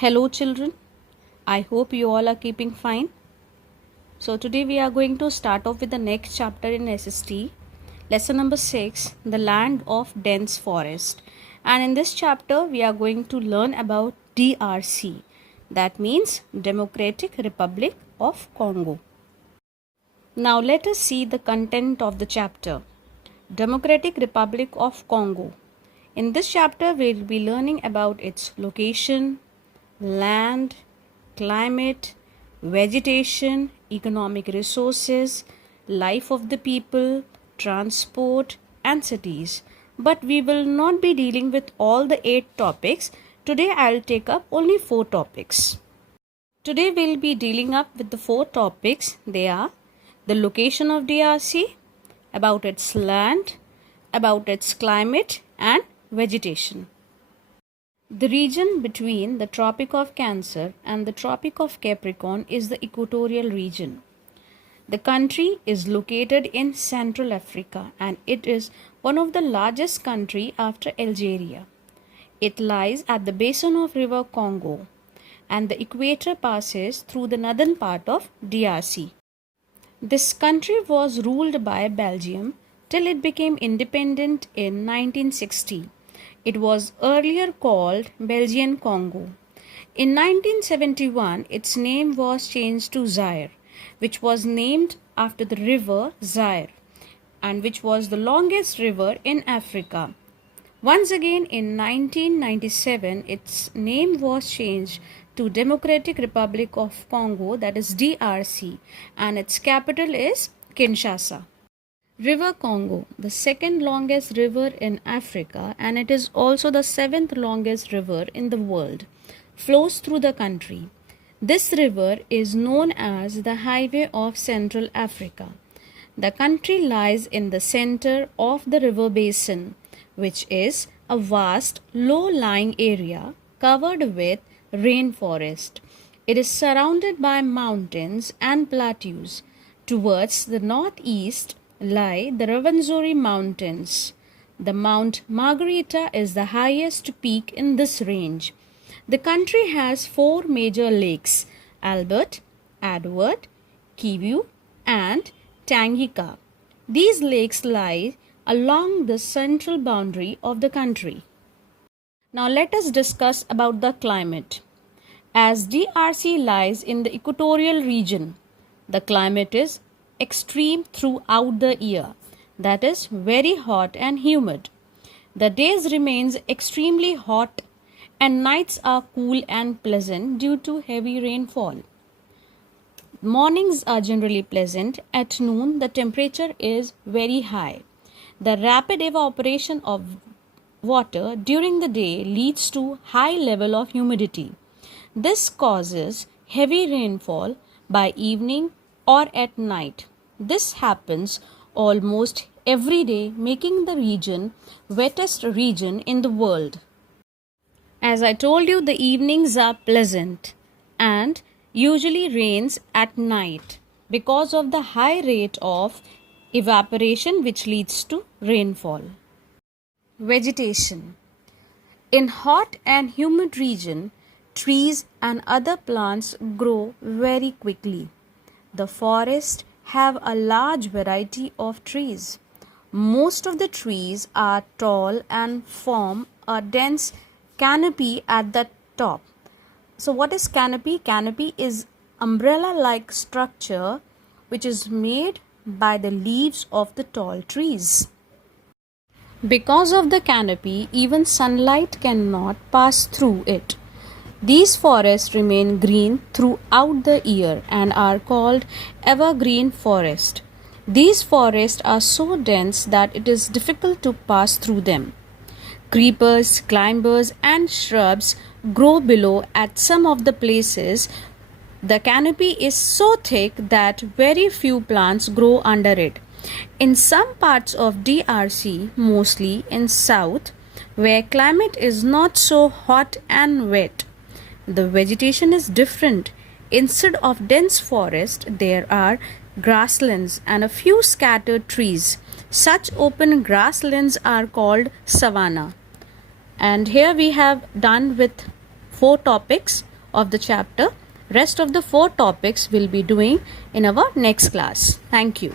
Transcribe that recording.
Hello children, I hope you all are keeping fine. So today we are going to start off with the next chapter in SST, lesson number 6, the land of dense forest. And in this chapter we are going to learn about DRC, that means Democratic Republic of Congo. Now let us see the content of the chapter. Democratic Republic of Congo. In this chapter we will be learning about its location, land, climate, vegetation, economic resources, life of the people, transport, and cities. But we will not be dealing with all the 8 topics. Today I will take up only 4 topics. Today we will be dealing up with the 4 topics. They are the location of DRC, about its land, about its climate, and vegetation. The region between the Tropic of Cancer and the Tropic of Capricorn is the equatorial region. The country is located in Central Africa and it is one of the largest countries after Algeria. It lies at the basin of river Congo and the equator passes through the northern part of DRC. This country was ruled by Belgium till it became independent in 1960. It was earlier called Belgian Congo. In 1971, its name was changed to Zaire, which was named after the river Zaire and which was the longest river in Africa. Once again in 1997, its name was changed to Democratic Republic of Congo, that is DRC, and its capital is Kinshasa. River Congo, the second longest river in Africa and it is also the 7th longest river in the world, flows through the country. This river is known as the Highway of Central Africa. The country lies in the center of the river basin, which is a vast low-lying area covered with rainforest. It is surrounded by mountains and plateaus. Towards the northeast lie the Rwenzori Mountains. The Mount Margarita is the highest peak in this range. The country has 4 major lakes: Albert, Edward, Kivu, and Tanganyika. These lakes lie along the central boundary of the country. Now let us discuss about the climate. As DRC lies in the equatorial region, the climate is extreme throughout the year, that is very hot and humid. The days remains extremely hot and nights are cool and pleasant due to heavy rainfall. Mornings are generally pleasant. At noon the temperature is very high. The rapid evaporation of water during the day leads to high level of humidity. This causes heavy rainfall by evening or at night. This happens almost every day, making the region wettest region in the world. As I told you, the evenings are pleasant and usually rains at night because of the high rate of evaporation which leads to rainfall. Vegetation. In hot and humid region, trees and other plants grow very quickly. The forest have a large variety of trees. Most of the trees are tall and form a dense canopy at the top. So what is canopy? Canopy is umbrella-like structure which is made by the leaves of the tall trees. Because of the canopy, even sunlight cannot pass through it. These forests remain green throughout the year and are called evergreen forest. These forests are so dense that it is difficult to pass through them. Creepers, climbers, and shrubs grow below at some of the places. The canopy is so thick that very few plants grow under it. In some parts of DRC, mostly in south, where climate is not so hot and wet, the vegetation is different. Instead of dense forest, there are grasslands and a few scattered trees. Such open grasslands are called savanna. And here we have done with 4 topics. of the chapter. Rest of the 4 topics we'll be doing in our next class. Thank you.